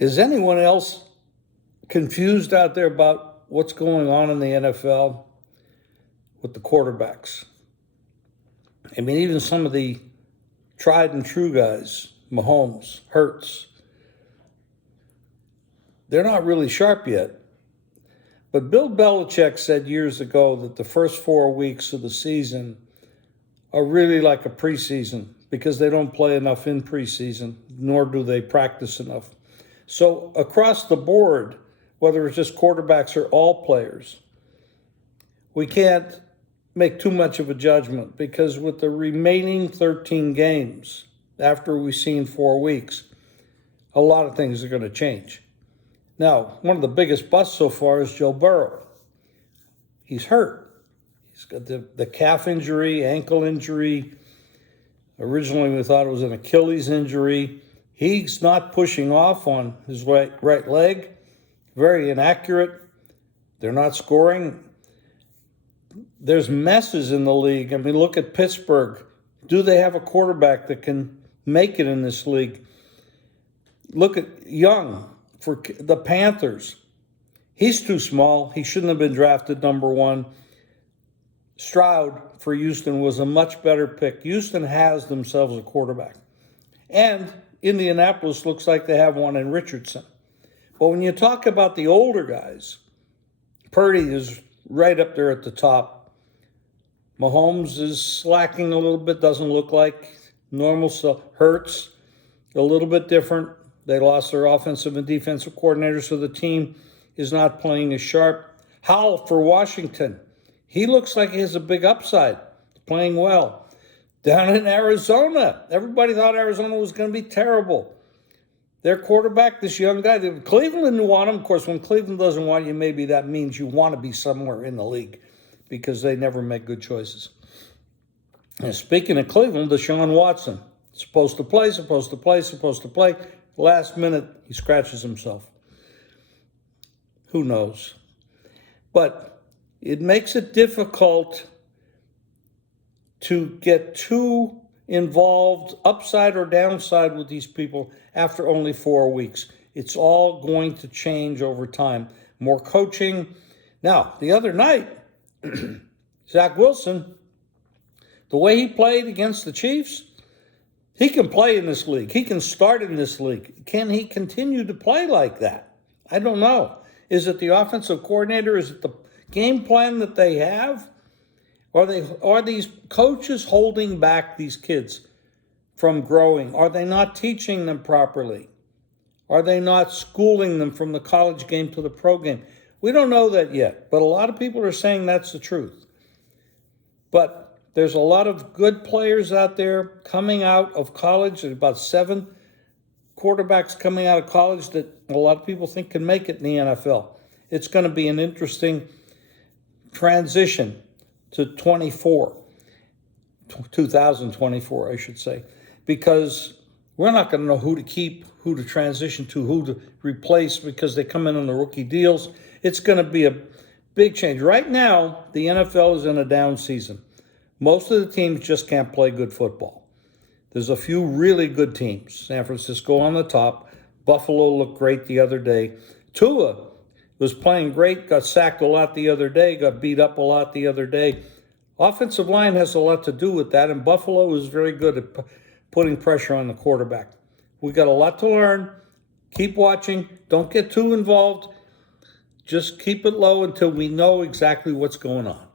Is anyone else confused out there about what's going on in the NFL with the quarterbacks? I mean, even some of the tried and true guys, Mahomes, Hurts, they're not really sharp yet. But Bill Belichick said years ago that the first 4 weeks of the season are really like a preseason because they don't play enough in preseason, nor do they practice enough. So across the board, whether it's just quarterbacks or all players, we can't make too much of a judgment because with the remaining 13 games after we've seen 4 weeks, a lot of things are going to change. Now, one of the biggest busts so far is Joe Burrow. He's hurt. He's got the calf injury, ankle injury. Originally, we thought it was an Achilles injury. He's not pushing off on his right leg. Very inaccurate. They're not scoring. There's messes in the league. I mean, look at Pittsburgh. Do they have a quarterback that can make it in this league? Look at Young for the Panthers. He's too small. He shouldn't have been drafted number 1. Stroud for Houston was a much better pick. Houston has themselves a quarterback. And Indianapolis looks like they have one in Richardson. But when you talk about the older guys, Purdy is right up there at the top. Mahomes is slacking a little bit, doesn't look like normal. So Hurts, a little bit different. They lost their offensive and defensive coordinator, so the team is not playing as sharp. Howell for Washington. He looks like he has a big upside, playing well. Down in Arizona, everybody thought Arizona was going to be terrible. Their quarterback, this young guy, Cleveland didn't want him. Of course, when Cleveland doesn't want you, maybe that means you want to be somewhere in the league because they never make good choices. And speaking of Cleveland, Deshaun Watson, supposed to play. Last minute, he scratches himself. Who knows? But it makes it difficult to get too involved, upside or downside, with these people after only 4 weeks. It's all going to change over time. More coaching. Now, the other night, Zach Wilson, the way he played against the Chiefs, he can play in this league. He can start in this league. Can he continue to play like that? I don't know. Is it the offensive coordinator? Is it the game plan that they have? Are these coaches holding back these kids from growing? Are they not teaching them properly? Are they not schooling them from the college game to the pro game? We don't know that yet, but a lot of people are saying that's the truth. But there's a lot of good players out there coming out of college. There's about 7 quarterbacks coming out of college that a lot of people think can make it in the NFL. It's going to be an interesting transition to 2024, I should say, because we're not going to know who to keep, who to transition to, who to replace because they come in on the rookie deals. It's going to be a big change. Right now, the NFL is in a down season. Most of the teams just can't play good football. There's a few really good teams. San Francisco on the top. Buffalo looked great the other day. Tua was playing great, got sacked a lot the other day, got beat up a lot the other day. Offensive line has a lot to do with that, and Buffalo is very good at putting pressure on the quarterback. We got a lot to learn. Keep watching. Don't get too involved. Just keep it low until we know exactly what's going on.